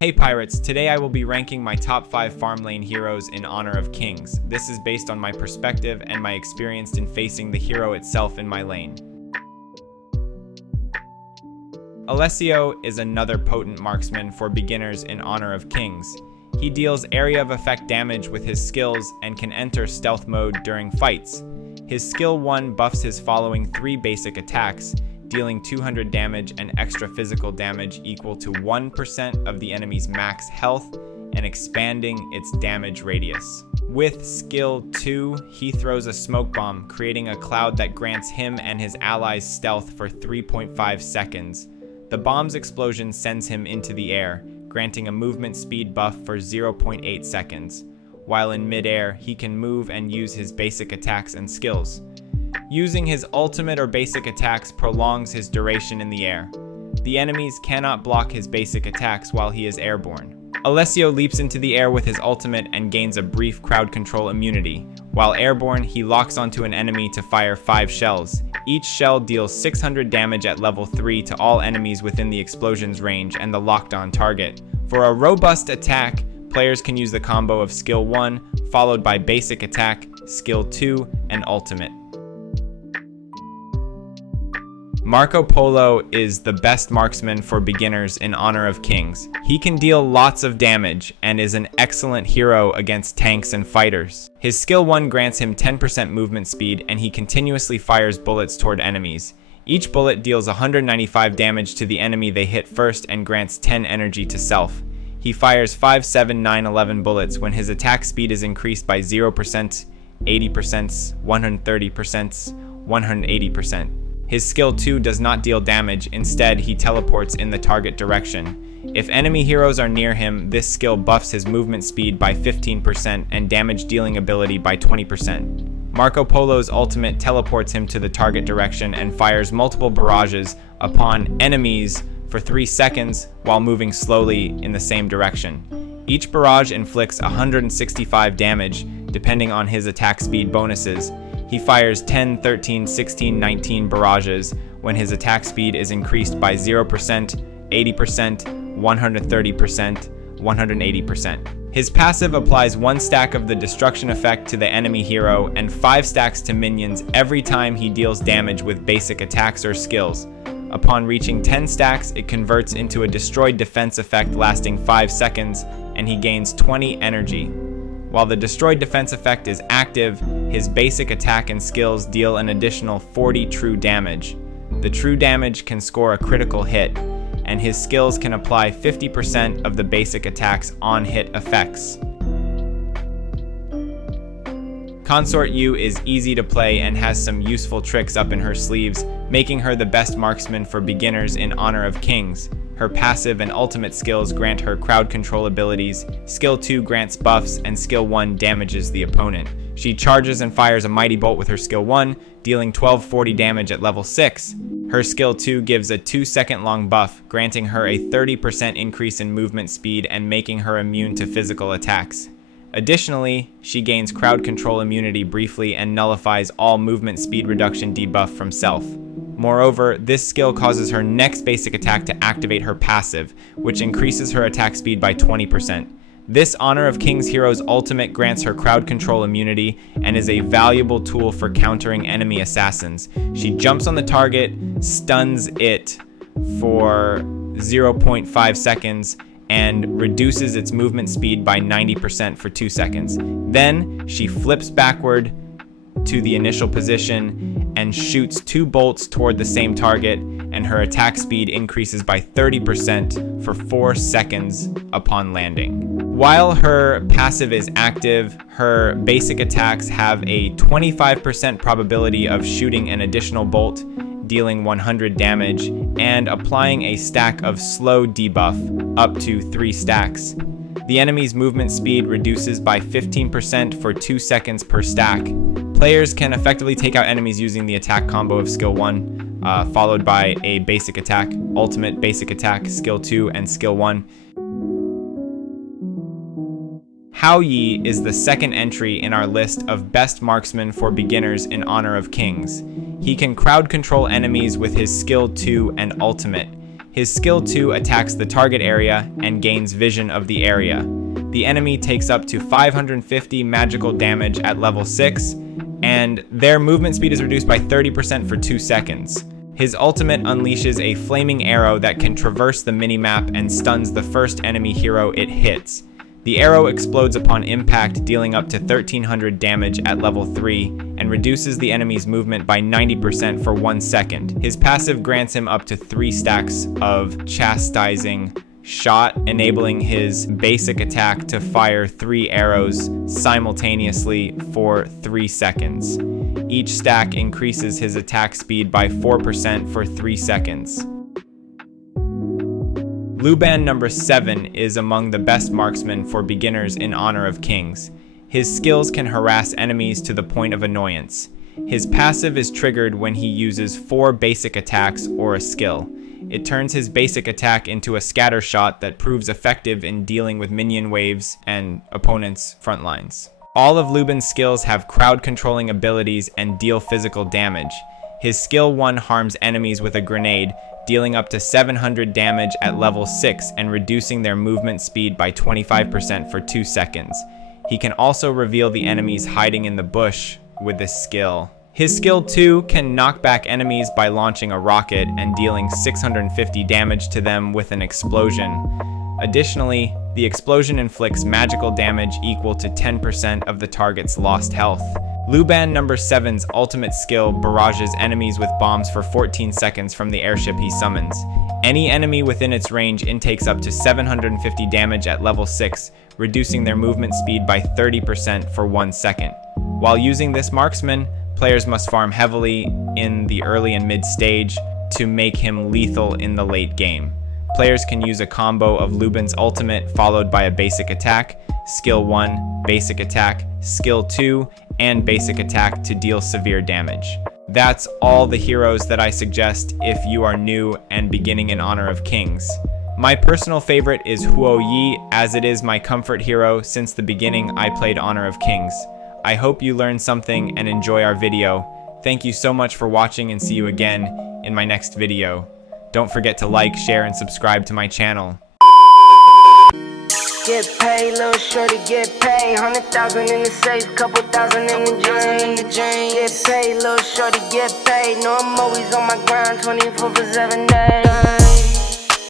Hey pirates, today I will be ranking my top 5 farm lane heroes in honor of kings. This is based on my perspective and my experience in facing the hero itself in my lane. Alesio is another potent marksman for beginners in honor of kings. He deals area of effect damage with his skills and can enter stealth mode during fights. His skill 1 buffs his following 3 basic attacks, dealing 200 damage and extra physical damage equal to 1% of the enemy's max health and expanding its damage radius. With skill 2, he throws a smoke bomb, creating a cloud that grants him and his allies stealth for 3.5 seconds. The bomb's explosion sends him into the air, granting a movement speed buff for 0.8 seconds. While in midair, he can move and use his basic attacks and skills. Using his ultimate or basic attacks prolongs his duration in the air. The enemies cannot block his basic attacks while he is airborne. Alesio leaps into the air with his ultimate and gains a brief crowd control immunity. While airborne, he locks onto an enemy to fire 5 shells. Each shell deals 600 damage at level 3 to all enemies within the explosion's range and the locked-on target. For a robust attack, players can use the combo of skill 1, followed by basic attack, skill 2, and ultimate. Polo is the best marksman for beginners in honor of kings. He can deal lots of damage and is an excellent hero against tanks and fighters. His skill 1 grants him 10% movement speed and he continuously fires bullets toward enemies. Each bullet deals 195 damage to the enemy they hit first and grants 10 energy to self. He fires 5, 7, 9, 11 bullets when his attack speed is increased by 0%, 80%, 130%, 180%. His skill 2 does not deal damage, instead he teleports in the target direction. If enemy heroes are near him, this skill buffs his movement speed by 15% and damage dealing ability by 20%. Polo's ultimate teleports him to the target direction and fires multiple barrages upon enemies for 3 seconds while moving slowly in the same direction. Each barrage inflicts 165 damage, depending on his attack speed bonuses. He fires 10, 13, 16, 19 barrages when his attack speed is increased by 0%, 80%, 130%, 180%. His passive applies 1 stack of the destruction effect to the enemy hero and 5 stacks to minions every time he deals damage with basic attacks or skills. Upon reaching 10 stacks, it converts into a destroyed defense effect lasting 5 seconds, and he gains 20 energy. While the destroyed defense effect is active, his basic attack and skills deal an additional 40 true damage. The true damage can score a critical hit, and his skills can apply 50% of the basic attack's on-hit effects. Consort U is easy to play and has some useful tricks up in her sleeves, making her the best marksman for beginners in honor of kings. Her passive and ultimate skills grant her crowd control abilities, skill 2 grants buffs, and skill 1 damages the opponent. She charges and fires a mighty bolt with her skill 1, dealing 1240 damage at level 6. Her skill 2 gives a 2-second long buff, granting her a 30% increase in movement speed and making her immune to physical attacks. Additionally, she gains crowd control immunity briefly and nullifies all movement speed reduction debuff from self. Moreover, this skill causes her next basic attack to activate her passive, which increases her attack speed by 20%. This Honor of Kings hero's ultimate grants her crowd control immunity and is a valuable tool for countering enemy assassins. She jumps on the target, stuns it for 0.5 seconds, and reduces its movement speed by 90% for 2 seconds. Then, she flips backward to the initial position and shoots 2 bolts toward the same target, and her attack speed increases by 30% for 4 seconds upon landing. While her passive is active, her basic attacks have a 25% probability of shooting an additional bolt, dealing 100 damage, and applying a stack of slow debuff up to 3 stacks. The enemy's movement speed reduces by 15% for 2 seconds per stack. Players can effectively take out enemies using the attack combo of skill 1, followed by a basic attack, ultimate basic attack, skill 2, and skill 1. Hao Yi is the second entry in our list of best marksmen for beginners in honor of kings. He can crowd control enemies with his skill 2 and ultimate. His skill 2 attacks the target area and gains vision of the area. The enemy takes up to 550 magical damage at level 6, and their movement speed is reduced by 30% for 2 seconds. His ultimate unleashes a flaming arrow that can traverse the minimap and stuns the first enemy hero it hits. The arrow explodes upon impact, dealing up to 1300 damage at level 3, and reduces the enemy's movement by 90% for 1 second. His passive grants him up to 3 stacks of chastising shot, enabling his basic attack to fire 3 arrows simultaneously for 3 seconds. Each stack increases his attack speed by 4% for 3 seconds. Lubin number 7 is among the best marksmen for beginners in Honor of Kings. His skills can harass enemies to the point of annoyance. His passive is triggered when he uses 4 basic attacks or a skill. It turns his basic attack into a scatter shot that proves effective in dealing with minion waves and opponents' front lines. All of Lubin's skills have crowd controlling abilities and deal physical damage. His skill 1 harms enemies with a grenade, dealing up to 700 damage at level 6 and reducing their movement speed by 25% for 2 seconds. He can also reveal the enemies hiding in the bush with this skill. His skill 2 can knock back enemies by launching a rocket and dealing 650 damage to them with an explosion. Additionally, the explosion inflicts magical damage equal to 10% of the target's lost health. Lubin number 7's ultimate skill barrages enemies with bombs for 14 seconds from the airship he summons. Any enemy within its range intakes up to 750 damage at level 6, reducing their movement speed by 30% for 1 second. While using this marksman, players must farm heavily in the early and mid stage to make him lethal in the late game. Players can use a combo of Lubin's ultimate followed by a basic attack, skill 1, basic attack, skill 2, and basic attack to deal severe damage. That's all the heroes that I suggest if you are new and beginning in Honor of Kings. My personal favorite is Huo Yi, as it is my comfort hero since the beginning I played Honor of Kings. I hope you learned something and enjoy our video. Thank you so much for watching and see you again in my next video. Don't forget to like, share, and subscribe to my channel. Get paid, little shorty, get paid. 100,000 in the safe, couple thousand in the drain. Get paid, little shorty, get paid. No, I'm always on my grind, 24/7 days.